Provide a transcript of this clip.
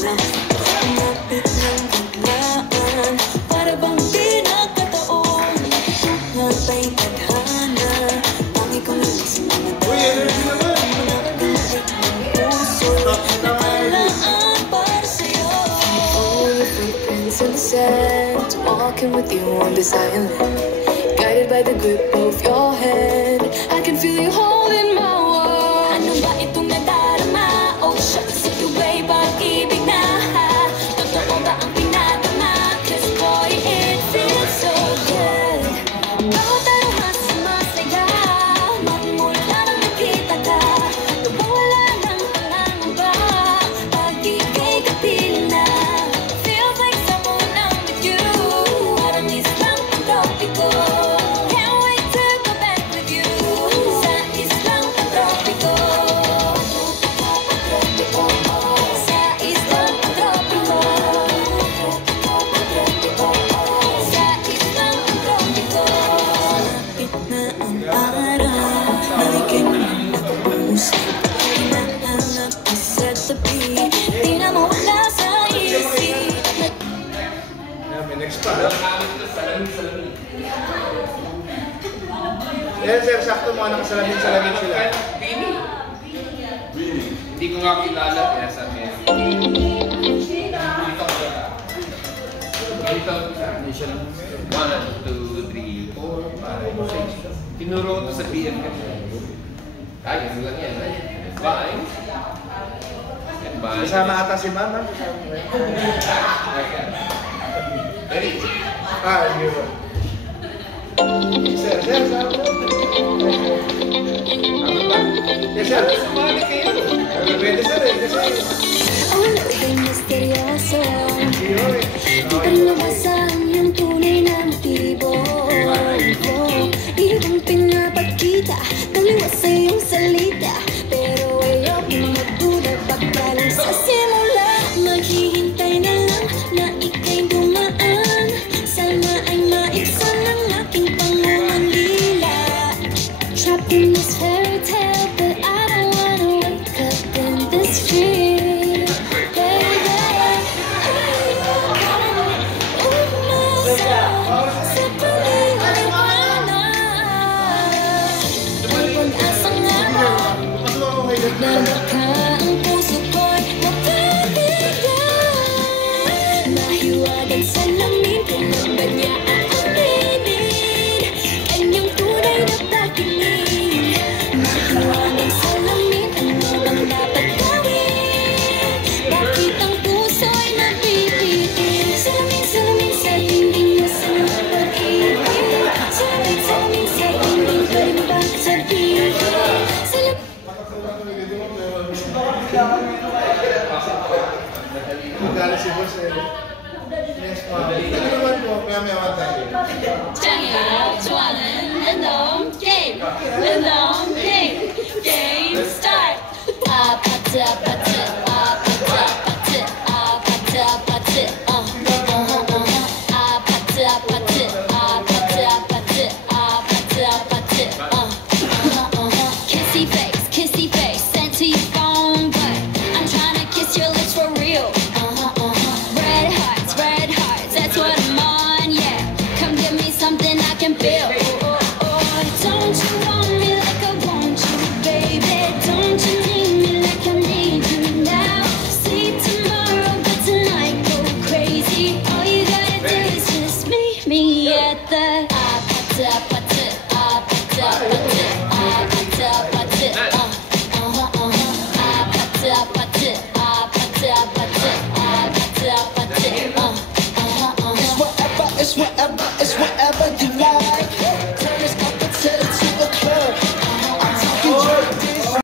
Umapit ng biglaan, para bang pinagkataon. Natay tadhana, ang ikaw lang sa mga daan. Manakit ng puso, nakalaan para sa'yo. All your footprints in the sand, walking with you on this island, guided by the grip of your hand. I can feel you holding my world. Ano ba itong nadarama? Oh, shucks, if you way pag-ibig na. Totoo ba ang pinatama? Cause boy, it feels so good. Bawat araw sumasaya, magmula nang nakita ka. Nawawala ng pangangamba, pag-ibig kapiling na. Feels like someone I'm with you, parang islang tropiko. Can't wait to go back with you, sa islang tropiko. Sa islang tropiko. Sa islang tropiko. Lapit na ang araw, narinig mo ang nag-uusap. Hinahanap ka sa tabi, di na mawala sa isip. May next pa. Yan sir, sakto mga nakasalamin-salamin sila. Hindi ko nga kilala, kaya sabi niya. Dito, hindi siya lang. 1, 2, 3, 4, 5, 6. Tinuro ko ito sa PM kasi. Ay, ano lang yan. Bye. Bye. Kasama ata si mama. Ready? Hindi ba? Sir, sir. Ano ba? Yes, sir. Sumali kayo. Pwede, sir, eh. Kasi... Ang lagay misteryoso, Hindi ho, eh. di pa nabasan yung tunay na motibo ko. Ibang pinapakita, taliwas sa iyong salita, pero ayokong magduda, pagkalang sa simula. Maghihintay na lang na ika'y dumaan, sana ay maibsan ang aking pangungulila. Trapped in this fairy tale, but I don't wanna wake up in this dream, baby. Sa pag-iwala, may pag-asa nga ba? Nabaka ang puso ko'y mapabigyan. Nahiwagan sa lamin, kailan ba niya aaminin? Kanyang tunay na pagtingin. Nahiwagan sa lamin, ano bang dapat gawin? Bakit ang puso'y napipitin? Salamin sa dingding niya sa mga pag-ibig. Salamin sa dingding, pwede mo ba sabihin? Magkala si boss, eh. Yes, ma'am. Ano naman po? May awan tayo. 짱이야 좋아하는 랜덤 게임 게임 스타트. 아파트 아파트 아파트 아파트 아파트 아파트 아파트 아파트 아파트 아파트 아파트 kissy face sent to your phone, but I'm trying to kiss your lips for real. Red hearts, that's what I'm on, yeah. Come give me something I can feel. Don't you want me like I want you, baby? Don't you need me like I need you now? See tomorrow, but tonight go crazy. All you gotta do is just meet me at the apata.